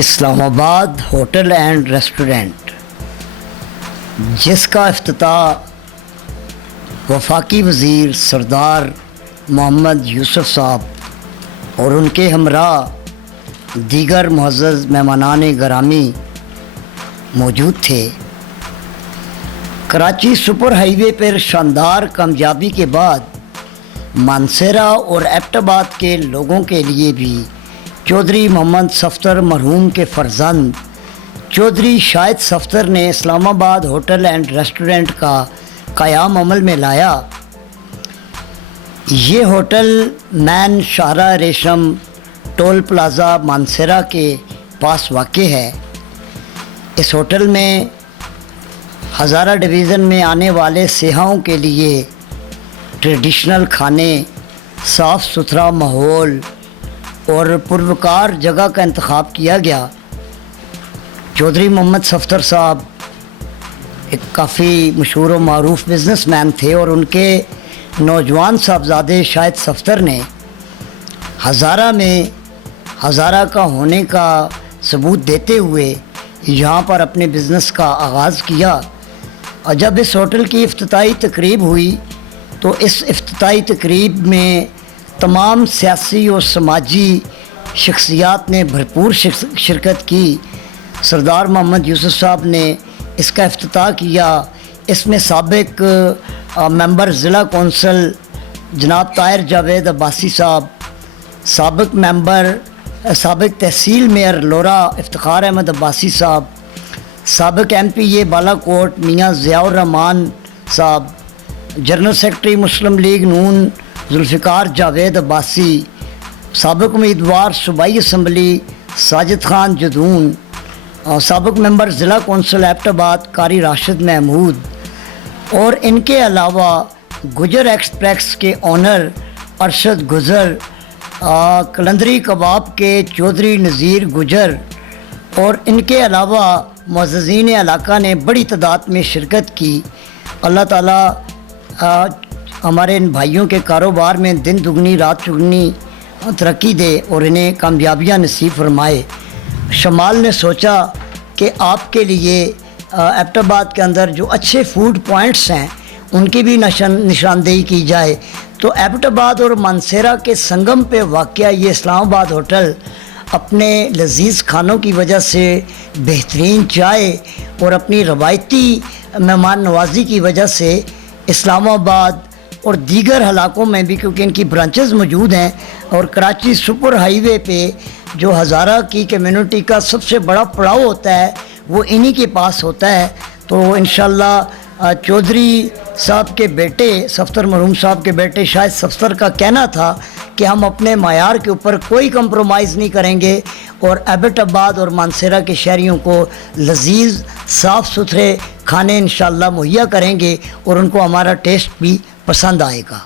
اسلام آباد hotel and restaurant, جس کا افتتاح وفاقی وزیر سردار محمد یوسف صاحب اور ان کے ہمراہ دیگر معزز مہمانان گرامی موجود تھے۔ کراچی سپر ہائی وے پر شاندار کامیابی کے بعد مانسہرہ اور ایبٹ آباد کے لوگوں کے لیے بھی چودھری محمد صفدر مرحوم کے فرزند چودھری شاہد صفدر نے اسلام آباد ہوٹل اینڈ ریسٹورنٹ کا قیام عمل میں لایا۔ یہ ہوٹل مین شاہراہ ریشم ٹول پلازا مانسہرہ کے پاس واقع ہے۔ اس ہوٹل میں ہزارہ ڈویژن میں آنے والے سیاحوں کے لیے ٹریڈیشنل کھانے، صاف ستھرا ماحول اور پروکار جگہ کا انتخاب کیا گیا۔ چودھری محمد صفدر صاحب ایک کافی مشہور و معروف بزنس مین تھے اور ان کے نوجوان صاحبزادے شاہد صفدر نے ہزارہ میں ہزارہ کا ہونے کا ثبوت دیتے ہوئے یہاں پر اپنے بزنس کا آغاز کیا۔ اور جب اس ہوٹل کی افتتاحی تقریب ہوئی تو اس افتتاحی تقریب میں تمام سیاسی اور سماجی شخصیات نے بھرپور شرکت کی۔ سردار محمد یوسف صاحب نے اس کا افتتاح کیا۔ اس میں سابق ممبر ضلع کونسل جناب طاہر جاوید عباسی صاحب، سابق تحصیل میئر لورا افتخار احمد عباسی صاحب، سابق ایم پی اے بالا کوٹ میاں ضیاء الرحمان صاحب، جنرل سیکرٹری مسلم لیگ نون ذوالفقار جاوید عباسی، سابق امیدوار صوبائی اسمبلی ساجد خان جدون، سابق ممبر ضلع کونسل ایبٹ آباد قاری راشد محمود، اور ان کے علاوہ گجر ایکسپریس کے آنر ارشد گجر، کلندری کباب کے چودھری نذیر گجر، اور ان کے علاوہ معززین علاقہ نے بڑی تعداد میں شرکت کی۔ اللہ تعالیٰ ہمارے ان بھائیوں کے کاروبار میں دن دگنی رات چگنی ترقی دے اور انہیں کامیابیاں نصیب فرمائے۔ شمال نے سوچا کہ آپ کے لیے ایبٹ آباد کے اندر جو اچھے فوڈ پوائنٹس ہیں ان کی بھی نشاندہی کی جائے، تو ایبٹ آباد اور مانسہرہ کے سنگم پہ واقع یہ اسلام آباد ہوٹل اپنے لذیذ کھانوں کی وجہ سے، بہترین چائے اور اپنی روایتی مہمان نوازی کی وجہ سے اسلام آباد اور دیگر علاقوں میں بھی، کیونکہ ان کی برانچز موجود ہیں، اور کراچی سپر ہائی وے پہ جو ہزارہ کی کمیونٹی کا سب سے بڑا پڑاؤ ہوتا ہے وہ انہی کے پاس ہوتا ہے۔ تو انشاءاللہ چودھری صاحب کے بیٹے صفدر مرحوم صاحب کے بیٹے شاہد صفدر کا کہنا تھا کہ ہم اپنے معیار کے اوپر کوئی کمپرومائز نہیں کریں گے اور ایبٹ آباد اور مانسہرہ کے شہریوں کو لذیذ صاف ستھرے کھانے انشاءاللہ مہیا کریں گے اور ان کو ہمارا ٹیسٹ بھی پسند آئے گا۔